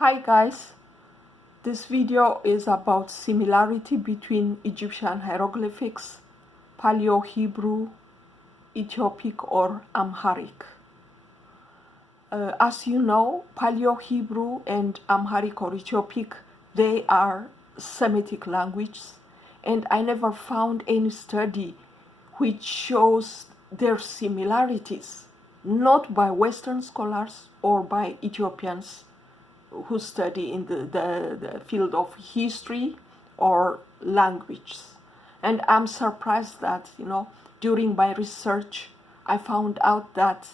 Hi guys, this video is about similarity between Egyptian hieroglyphics, Paleo Hebrew, Ethiopic or Amharic. As you know, Paleo Hebrew and Amharic or Ethiopic, they are Semitic languages, and I never found any study which shows their similarities, not by Western scholars or by Ethiopians who study in the field of history or language. And I'm surprised that, during my research, I found out that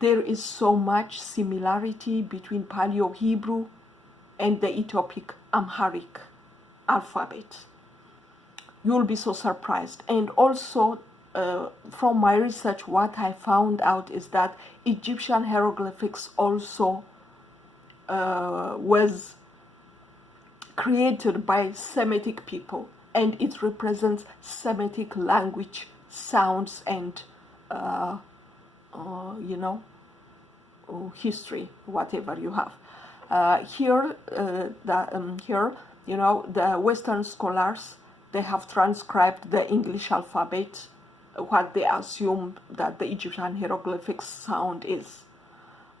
there is so much similarity between Paleo Hebrew and the Ethiopic Amharic alphabet. You'll be so surprised. And also, from my research, what I found out is that Egyptian hieroglyphics also was created by Semitic people, and it represents Semitic language sounds and history, whatever you have. Here, the Western scholars, they have transcribed the English alphabet, what they assume that the Egyptian hieroglyphics sound is.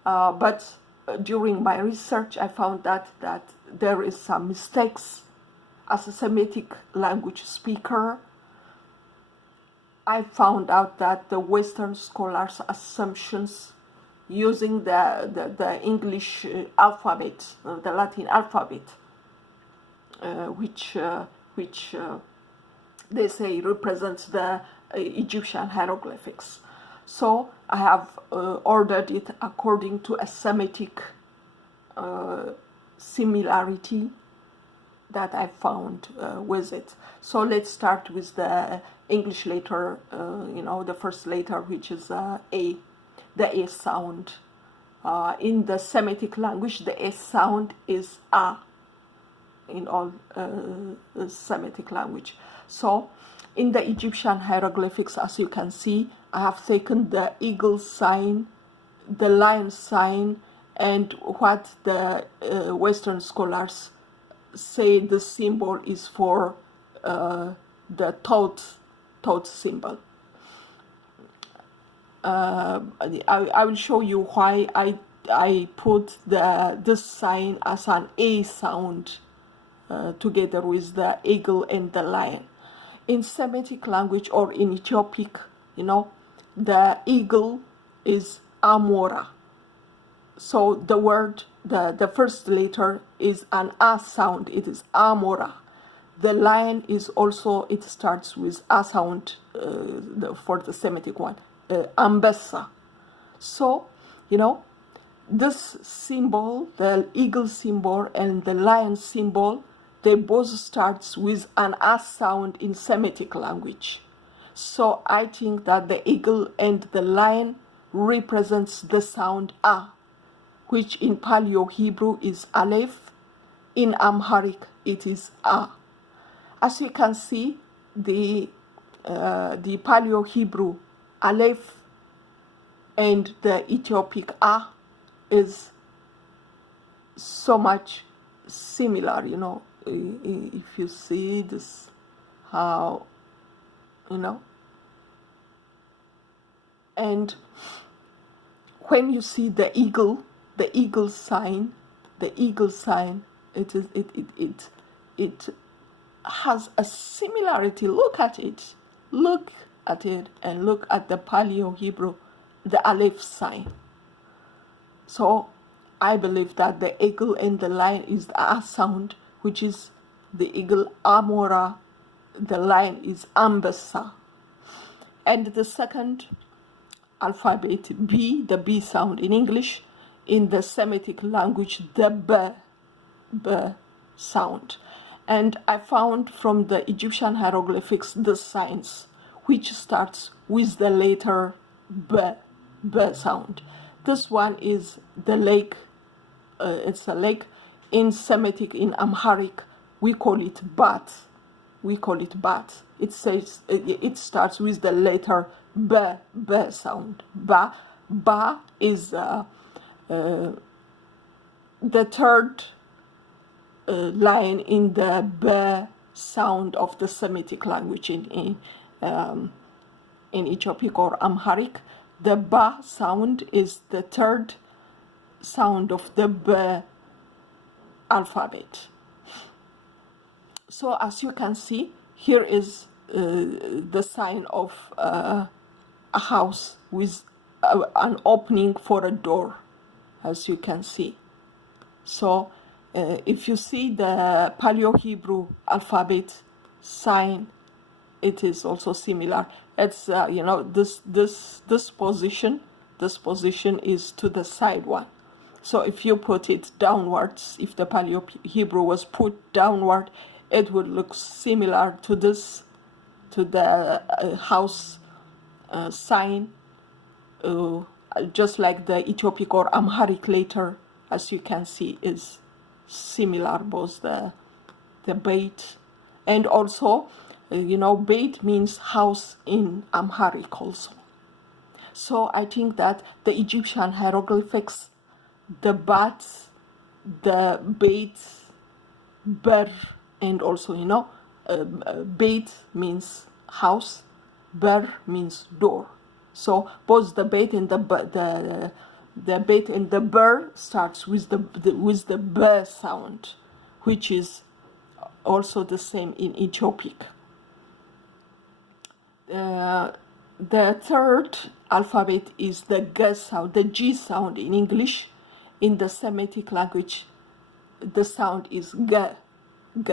But during my research, I found that there is some mistakes. As a Semitic language speaker, I found out that the Western scholars' assumptions using the English alphabet, the Latin alphabet, which they say represents the Egyptian hieroglyphics. So I have ordered it according to a Semitic similarity that I found with it. So let's start with the English letter, the first letter, which is A, the A sound. In the Semitic language, the A sound is A in all Semitic language. So in the Egyptian hieroglyphics, as you can see, I have taken the eagle sign, the lion sign, and what the Western scholars say the symbol is for the thought symbol. I will show you why I put this sign as an A sound together with the eagle and the lion. In Semitic language or in Ethiopic, the eagle is Amora. So the word, the first letter is an A sound. It is Amora. The lion is also, it starts with A sound for the Semitic one, Ambessa. So, this symbol, the eagle symbol and the lion symbol, they both starts with an A sound in Semitic language. So I think that the eagle and the lion represents the sound A, which in Paleo Hebrew is Aleph. In Amharic, it is A. As you can see, the Paleo Hebrew Aleph and the Ethiopic A is so much similar, if you see this, how, and when you see the eagle sign, it has a similarity. Look at it, and look at the Paleo Hebrew, the Aleph sign. So I believe that the eagle and the lion is the A sound, which is the eagle Amora, the lion is Ambessa. And the second alphabet, B, the B sound in English, in the Semitic language, the B sound. And I found from the Egyptian hieroglyphics the signs which starts with the letter B sound. This one is the lake, it's a lake. In Semitic, in Amharic, we call it Bat. It says, it starts with the letter B sound. Ba is the third line in the B sound of the Semitic language in Ethiopic or Amharic. The ba sound is the third sound of the B alphabet. So as you can see, here is the sign of a house with an opening for a door, as you can see. So if you see the Paleo Hebrew alphabet sign, it is also similar. It's this position is to the side one. So if you put it downwards, if the Paleo Hebrew was put downward, it would look similar to this, to the house sign, just like the Ethiopic or Amharic letter, as you can see, is similar, both the Beit, and also Beit means house in Amharic also. So I think that the Egyptian hieroglyphics, the Bat, the Beit, Ber, and also Beit means house, Ber means door. So both the Beit and the Beit and the Ber starts with the B sound, which is also the same in Ethiopic. The third alphabet is the G sound, the G sound in English. In the Semitic language, the sound is G. G.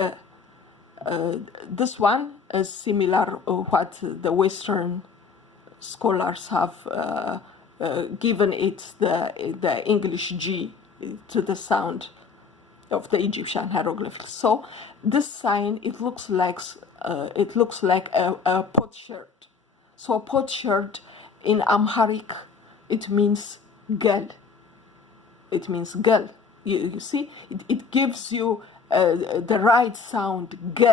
This one is similar to what the Western scholars have given it the English G to the sound of the Egyptian hieroglyphics. So this sign, it looks like a potsherd. So potsherd in Amharic, it means gel. It means gel. You see, it gives you the right sound G,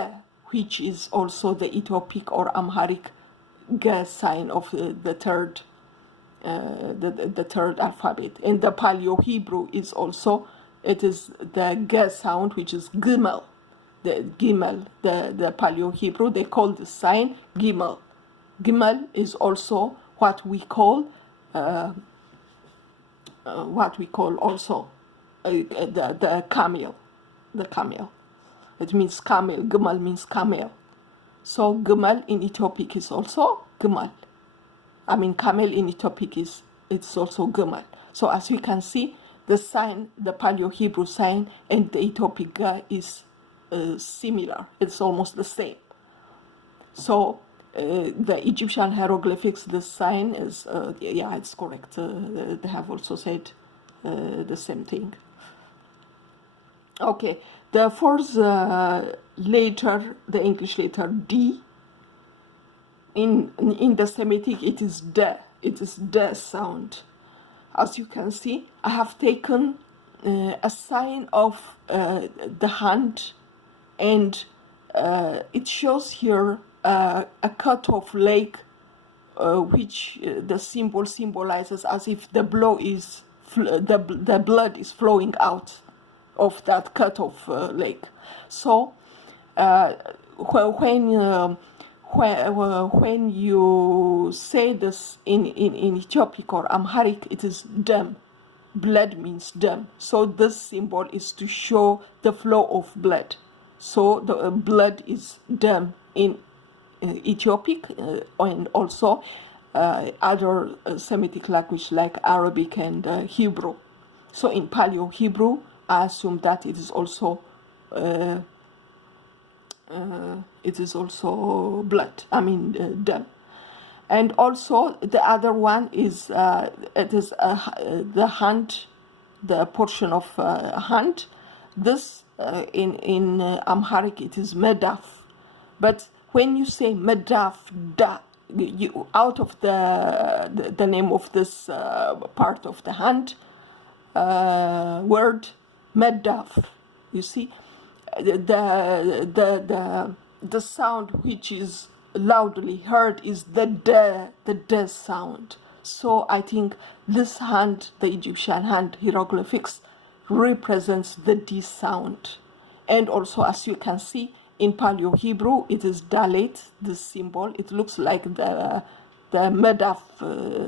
which is also the Ethiopic or Amharic G sign of the third alphabet. And the Paleo Hebrew is also, it is the G sound, which is Gimel. The Gimel, the Paleo Hebrew, they call the sign Gimel. Gimel is also what we call also the camel. The camel. It means camel. Gimel means camel. So Gimel in Ethiopic is also Gimel. Camel in Ethiopic it's also Gimel. So as we can see, the sign, the Paleo Hebrew sign, and the Ethiopic G is similar. It's almost the same. So the Egyptian hieroglyphics, the sign is, it's correct. They have also said the same thing. Okay, the fourth letter, the English letter D, in the Semitic, it is D. It is D sound. As you can see, I have taken a sign of the hand, and it shows here a cut of lake, which the symbol symbolizes as if the blood is flowing out of that cut of lake. So when you say this in Ethiopic or Amharic, it is dem. Blood means dem. So this symbol is to show the flow of blood. So the blood is dem in Ethiopic and also other Semitic language like Arabic and Hebrew. So in Paleo Hebrew, I assume that it is also blood. Dem. And also the other one is it is the hand, the portion of hand. This in Amharic it is medaf, but when you say medaf da, you out of the name of this part of the hand word medaf, you see the sound which is loudly heard is the de sound. So I think this hand, the Egyptian hand hieroglyphics, represents the D sound, And also, as you can see, in Paleo Hebrew, it is dalet, this symbol. It looks like the medaf,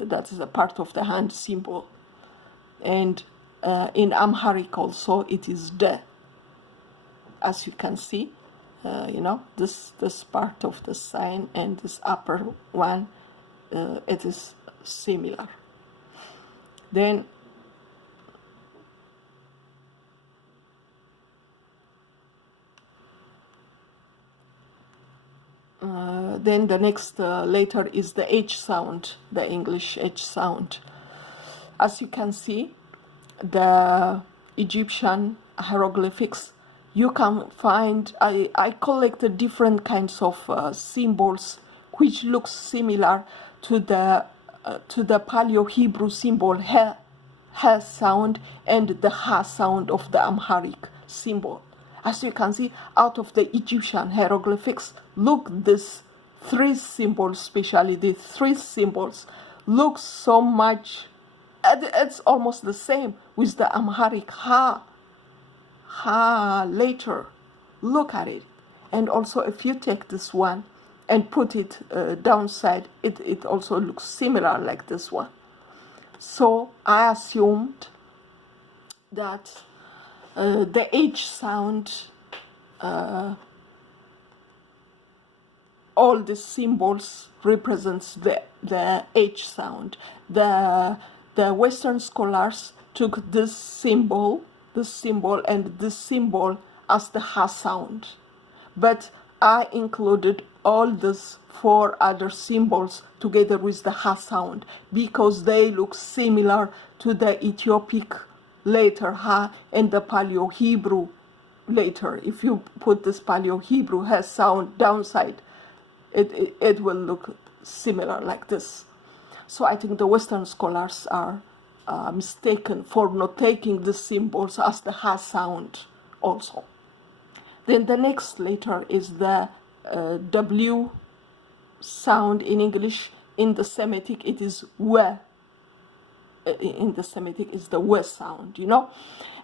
that is a part of the hand symbol. And in Amharic also, it is de. As you can see, this part of the sign and this upper one, it is similar. Then the next letter is the H sound, the English H sound. As you can see, the Egyptian hieroglyphics, you can find, I collected different kinds of symbols which look similar to the Paleo Hebrew symbol he sound and the ha sound of the Amharic symbol. As you can see, out of the Egyptian hieroglyphics, look, these three symbols, especially the three symbols, look so much, it's almost the same with the Amharic ha later. Look at it. And also, if you take this one and put it downside, it also looks similar like this one. So I assumed that the H sound, all the symbols represents the H sound. The Western scholars took this symbol and this symbol as the ha sound. But I included all these four other symbols together with the ha sound because they look similar to the Ethiopic letter ha and the Paleo Hebrew letter. If you put this Paleo Hebrew ha sound downside, it will look similar like this. So I think the Western scholars are mistaken for not taking the symbols as the ha sound also. Then the next letter is the W sound in English. In the Semitic, it is we. In the Semitic, is the we sound,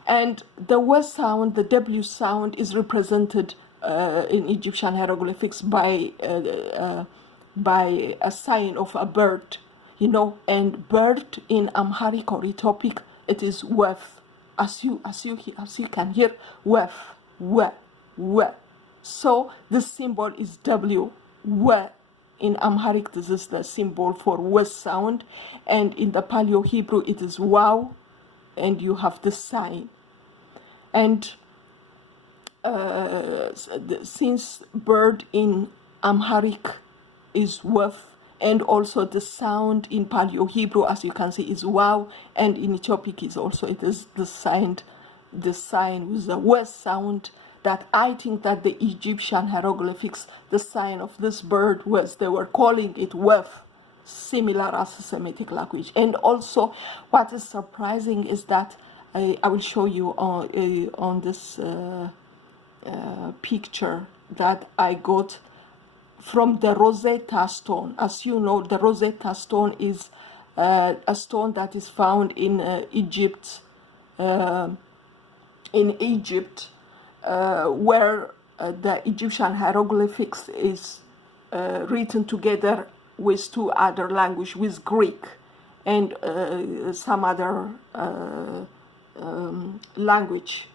And the we sound, the W sound, is represented in Egyptian hieroglyphics by a sign of a bird, And bird in Amharic or Ethiopic, it is wef. As you can hear, wef, we. So this symbol is W, we. In Amharic, this is the symbol for we sound, and in the Paleo Hebrew, it is wow, and you have the sign. And since bird in Amharic is wef, and also the sound in Paleo Hebrew, as you can see, is wow, and in Ethiopic is the sign with the we sound. That I think that the Egyptian hieroglyphics, the sign of this bird they were calling it wef, similar as the Semitic language. And also, what is surprising is that I will show you on this picture that I got from the Rosetta Stone. As you know, the Rosetta Stone is a stone that is found in Egypt. Where the Egyptian hieroglyphics is written together with two other languages, with Greek and some other language.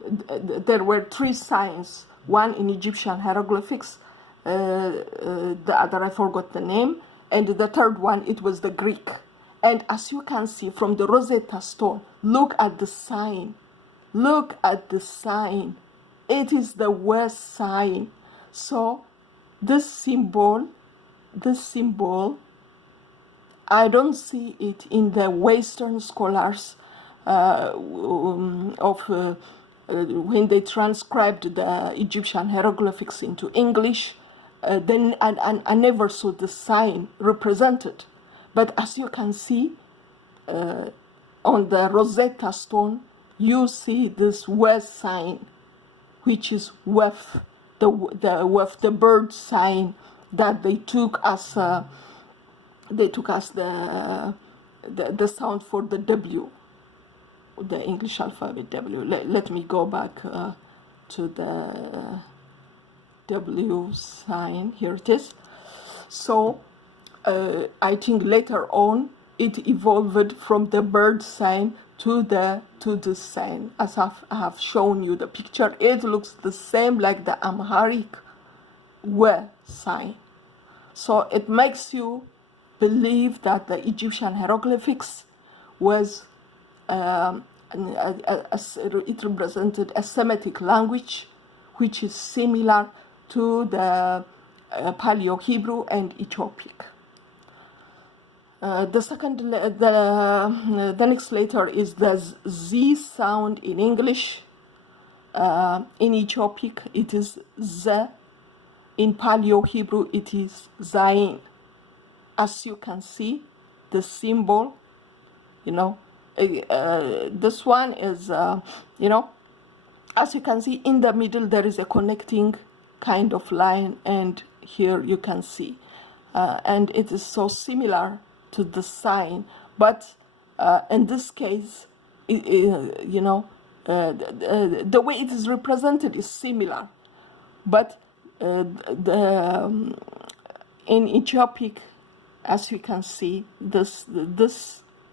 There were three signs, one in Egyptian hieroglyphics, the other I forgot the name, and the third one, it was the Greek. And as you can see from the Rosetta Stone, look at the sign. Look at the sign. It is the West sign. So this symbol, I don't see it in the Western scholars when they transcribed the Egyptian hieroglyphics into English. Then I never saw the sign represented. But as you can see on the Rosetta Stone, you see this West sign, which is wef, the bird sign that they took as the sound for the W, the English alphabet W. Let me go back to the W sign. Here it is. So I think later on it evolved from the bird sign to this sign. As I have shown you the picture, it looks the same like the Amharic W sign. So it makes you believe that the Egyptian hieroglyphics was it represented a Semitic language which is similar to the Paleo Hebrew and Ethiopic. The next letter is the Z sound in English. In Ethiopic it is Z. In Paleo Hebrew it is Zayin. As you can see, the symbol, this one is, as you can see in the middle there is a connecting kind of line, and here you can see. And it is so similar to the sign, but in this case, the way it is represented is similar, but in Ethiopic, as you can see, this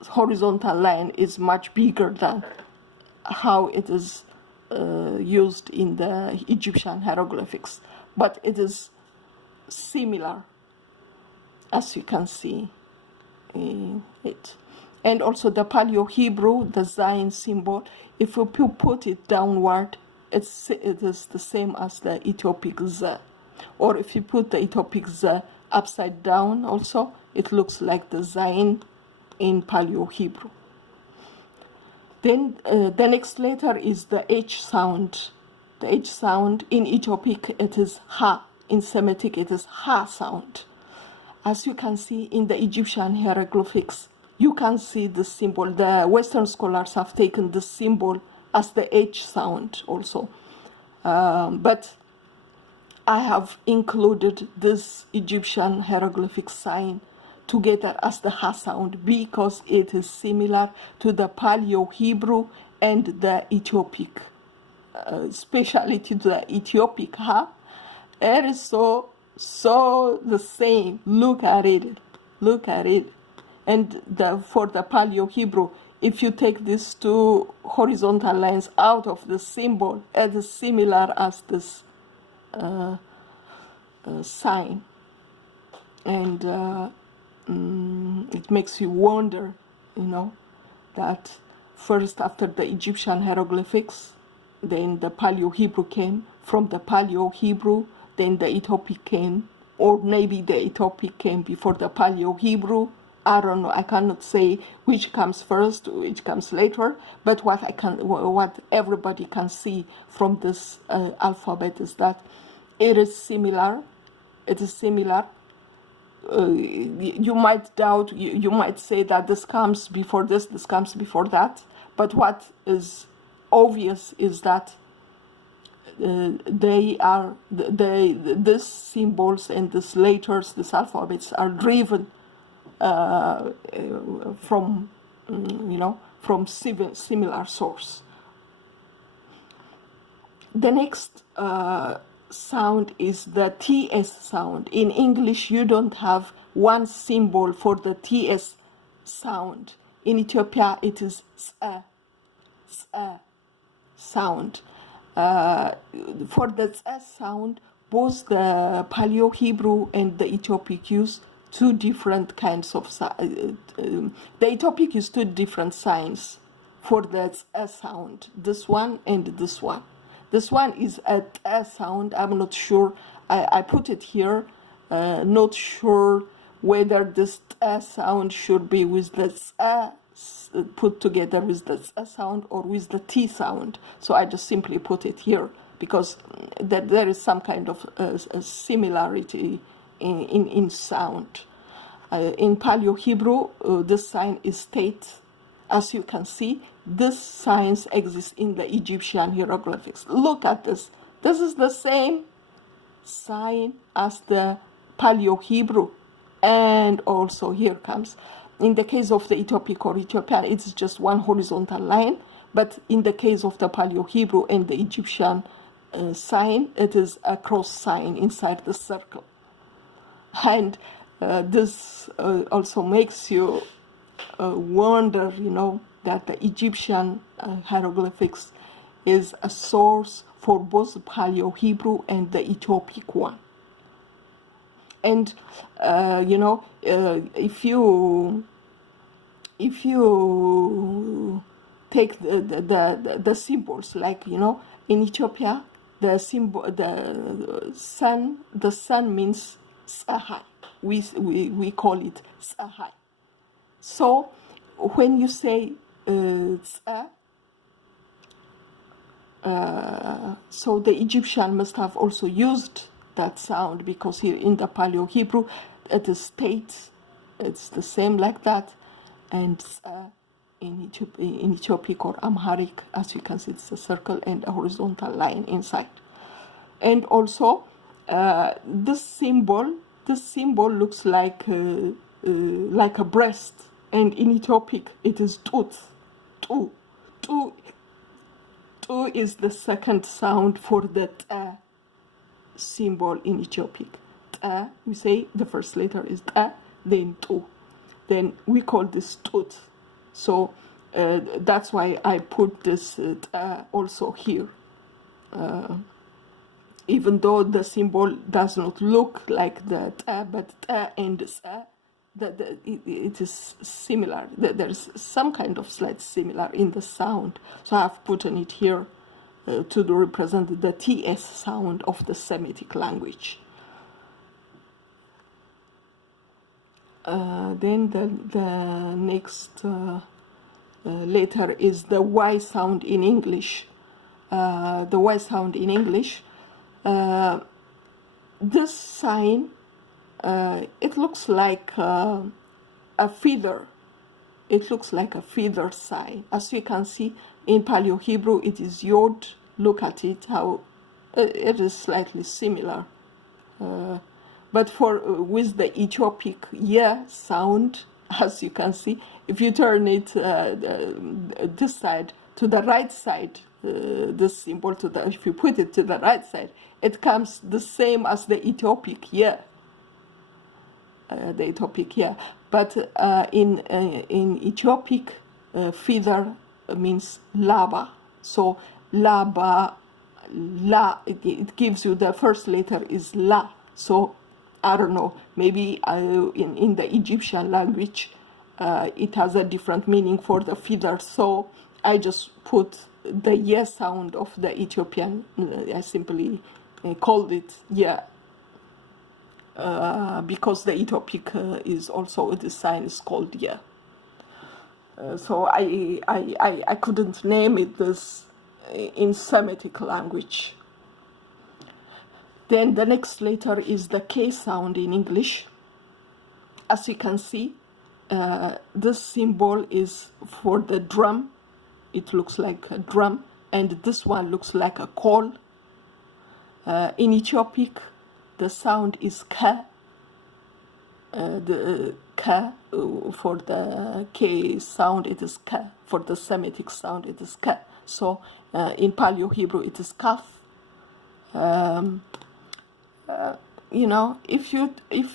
horizontal line is much bigger than how it is used in the Egyptian hieroglyphics, but it is similar, as you can see it. And also the Paleo Hebrew, the Zayin symbol, if you put it downward, it is the same as the Ethiopic Z. Or if you put the Ethiopic Z upside down also, it looks like the Zayin in Paleo Hebrew. Then the next letter is the H sound. The H sound in Ethiopic it is Ha. In Semitic it is Ha sound. As you can see in the Egyptian hieroglyphics, you can see the symbol. The Western scholars have taken the symbol as the H sound also. But I have included this Egyptian hieroglyphic sign together as the Ha sound because it is similar to the Paleo Hebrew and the Ethiopic, especially to the Ethiopic Ha. It is so the same. Look at it. And for the Paleo Hebrew, if you take these two horizontal lines out of the symbol, it is similar as this sign. And it makes you wonder, that first after the Egyptian hieroglyphics, then the Paleo Hebrew came. From the Paleo Hebrew, then the Ethiopic came, or maybe the Ethiopic came before the Paleo Hebrew. I don't know. I cannot say which comes first, which comes later. But what everybody can see from this alphabet is that it is similar. It is similar. You might doubt. You might say that this comes before this comes before that. But what is obvious is that these symbols and these letters, these alphabets, are driven from similar source. The next sound is the TS sound. In English, you don't have one symbol for the TS sound. In Ethiopia, it is S sound. For the S sound, both the Paleo Hebrew and the Ethiopic use two different kinds of the Ethiopic use two different signs for the S sound. This one and this one. This one is a S sound. I'm not sure. I put it here. Not sure whether this S sound should be with the put together with the S sound or with the T sound. So I just simply put it here because there is some kind of similarity in sound. In Paleo Hebrew, this sign is Tet. As you can see, this signs exist in the Egyptian hieroglyphics. Look at this. This is the same sign as the Paleo Hebrew. And also here comes, in the case of the Ethiopic or Ethiopian, it's just one horizontal line. But in the case of the Paleo Hebrew and the Egyptian sign, it is a cross sign inside the circle. And this also makes you wonder, that the Egyptian hieroglyphics is a source for both Paleo Hebrew and the Ethiopic one. And if you take the symbols, like in Ethiopia, the symbol, the sun means Tsahai. We call it Tsahai. So when you say Tsah, so the Egyptian must have also used that sound, because here in the Paleo Hebrew it is states, it's the same like that, and Tsah in Ethiopic or Amharic, as you can see, it's a circle and a horizontal line inside. And also this symbol looks like a breast, and in Ethiopic it is tut. Tu is the second sound for the ta symbol in Ethiopic. Ta, we say the first letter is ta, then tu. Then we call this tut. So that's why I put this ta also here. Even though the symbol does not look like the ta, but ta and sa, it is similar. There's some kind of slight similar in the sound. So I've put it here to represent the TS sound of the Semitic language. Then the next letter is the Y sound in English. The Y sound in English. This sign, it looks like a feather. It looks like a feather sign. As you can see, in Paleo Hebrew, it is Yod. Look at it, how it is slightly similar. But with the Ethiopic yeah sound, as you can see, if you turn it this side to the right side, this symbol if you put it to the right side, it comes the same as the Ethiopic yeah. The Ethiopic yeah, but in Ethiopic, feather means laba. So laba, la, it gives you the first letter is la. So I don't know, maybe in the Egyptian language it has a different meaning for the feather. So I just put the yeah sound of the Ethiopian. I simply called it yeah. Because the Ethiopic is also, the sign is called yeah. So I couldn't name it this in Semitic language. Then the next letter is the K sound in English. As you can see, this symbol is for the drum. It looks like a drum, and this one looks like a call. In Ethiopic, the sound is ka. The ka for the K sound, it is ka. For the Semitic sound, it is ka. So in Paleo Hebrew, it is kaf. If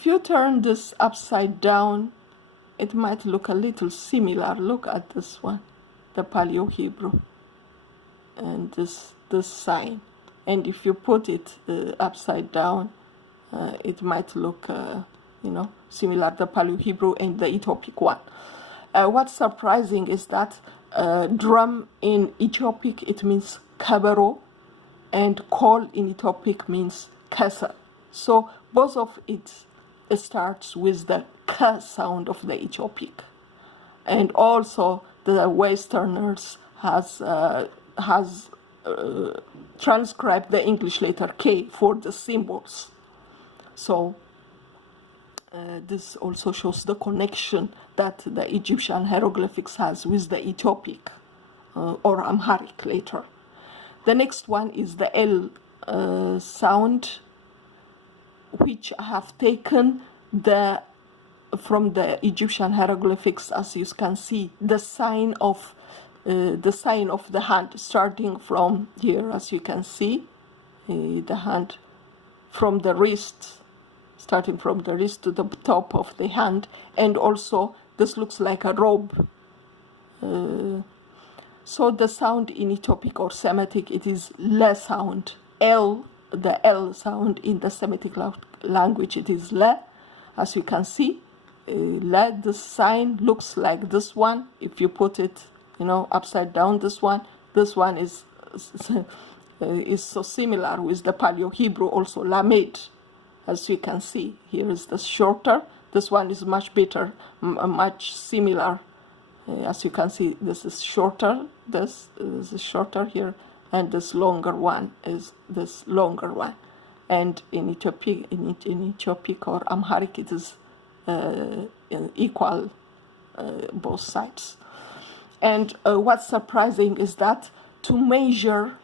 you turn this upside down, it might look a little similar. Look at this one, the Paleo Hebrew, and this sign. And if you put it upside down, it might look, similar to the Paleo Hebrew and the Ethiopic one. What's surprising is that drum in Ethiopic, it means kabero, and call in Ethiopic means kasa. So both of it starts with the ka sound of the Ethiopic. And also the Westerners has transcribed the English letter K for the symbols. So this also shows the connection that the Egyptian hieroglyphics has with the Ethiopic or Amharic later. The next one is the L sound, which I have taken from the Egyptian hieroglyphics. As you can see, the sign of the hand, starting from here, as you can see, the hand from the wrist, starting from the wrist to the top of the hand, and also this looks like a robe. So the sound in Ethiopic or Semitic, it is le sound. L, the L sound in the Semitic language, it is le. As you can see, le, this sign looks like this one. If you put it, upside down, this one is so similar with the Paleo Hebrew, also lamed. As you can see, here is the shorter. This one is much better, much similar. As you can see, this is shorter. This is shorter here, and this longer one is this longer one. And in Ethiopic or Amharic, it is equal, both sides. And what's surprising is that to measure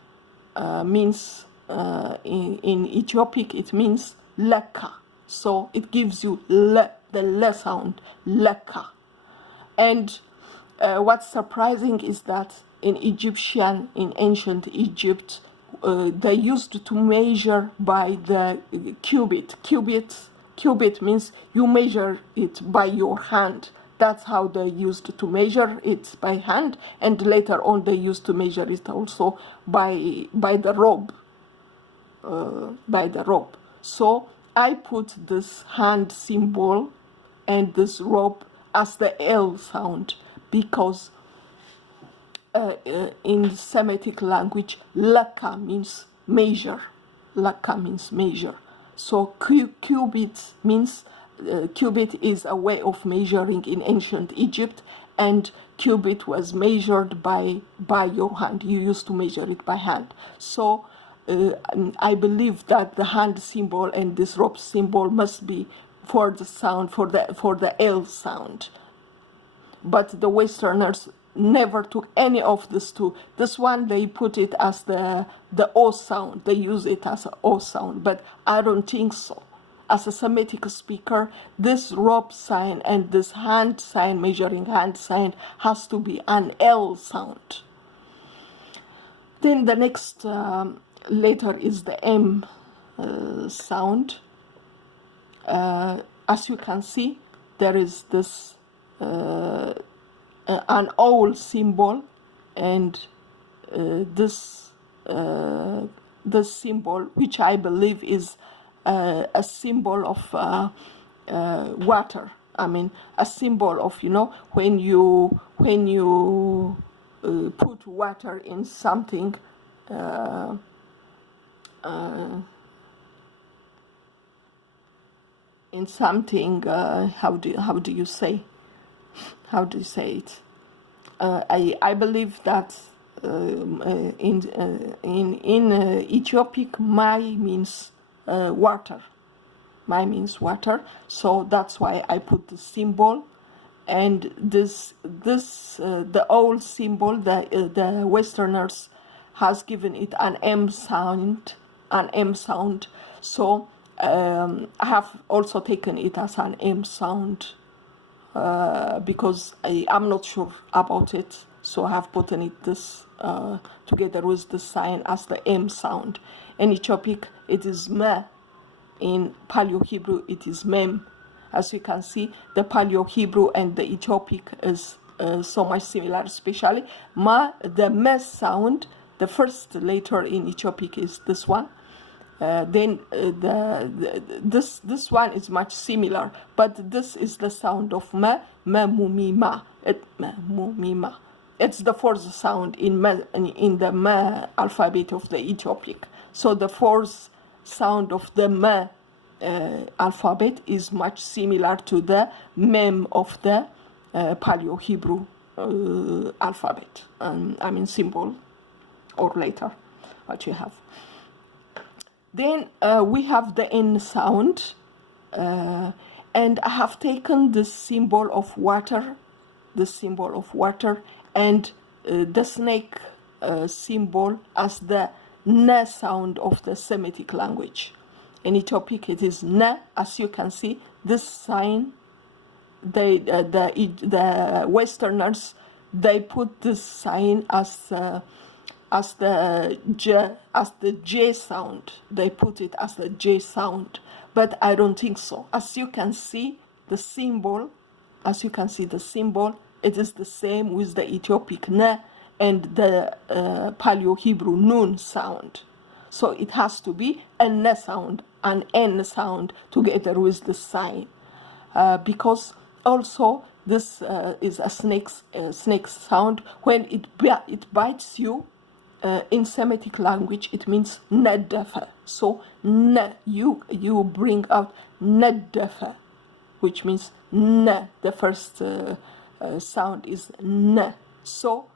means in Ethiopic it means leka. So it gives you the le sound, leka. And what's surprising is that in ancient Egypt, they used to measure by the cubit. Cubit means you measure it by your hand. That's how they used to measure it, by hand. And later on, they used to measure it also by the robe. So I put this hand symbol and this robe as the L sound, because in Semitic language, laka means measure. Laka means measure. So cubit means, cubit is a way of measuring in ancient Egypt, and cubit was measured by your hand. You used to measure it by hand. So I believe that the hand symbol and this rope symbol must be for the sound, for the L sound. But the Westerners never took any of this two. This one, they put it as the O sound. They use it as an O sound, but I don't think so. As a Semitic speaker, this rope sign and this hand sign, measuring hand sign, has to be an L sound. Then the next letter is the M sound. As you can see, there is this an owl symbol, and this symbol, which I believe is a symbol of water. I mean, a symbol of, when you put water in something, how do you say it? I believe that in Ethiopic, mai means water. Mai means water. So that's why I put the symbol. And the old symbol, the Westerners has given it an M sound. So I have also taken it as an M sound. Because I'm not sure about it, so I have put it this together with the sign as the M sound. In Ethiopic, it is me. In Paleo Hebrew, it is mem. As you can see, the Paleo Hebrew and the Ethiopic is so much similar, especially the me sound. The first letter in Ethiopic is this one. Then this one is much similar, but this is the sound of me mu mi ma. It's the fourth sound in the me alphabet of the Ethiopic. So the fourth sound of the me alphabet is much similar to the mem of the Paleo Hebrew alphabet. I mean symbol, or letter, what you have. Then we have the N sound, and I have taken the symbol of water, and the snake symbol as the N sound of the Semitic language. In Ethiopic, it is N. As you can see, this sign, the Westerners, they put this sign as as the J sound. They put it as the J sound, but I don't think so. As you can see the symbol, it is the same with the Ethiopic ne and the Paleo Hebrew nun sound. So it has to be a ne sound, an n sound together with the sign, because also this is a snake sound. When it bites you, in Semitic language, it means nedefe. So ne, you bring out nedefe, which means ne. The first sound is ne. So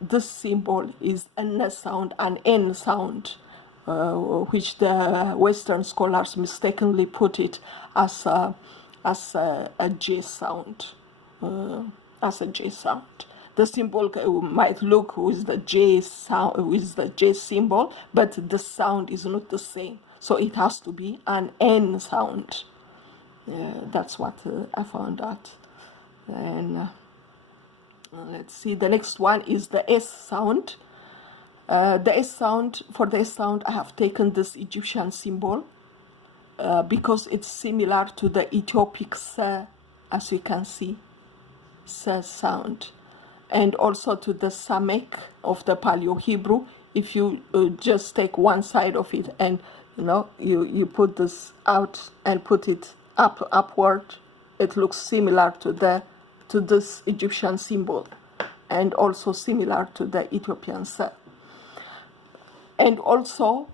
this symbol is a ne sound, an n sound, which the Western scholars mistakenly put it as a J sound, The symbol might look with the J sound, with the J symbol, but the sound is not the same. So it has to be an N sound. That's what I found out. And let's see, the next one is the S sound. For the S sound, I have taken this Egyptian symbol because it's similar to the Ethiopic se, as you can see, se sound, and also to the Samek of the Paleo Hebrew. If you just take one side of it and you put this out and put it upward, it looks similar to this Egyptian symbol, and also similar to the Ethiopian se. And also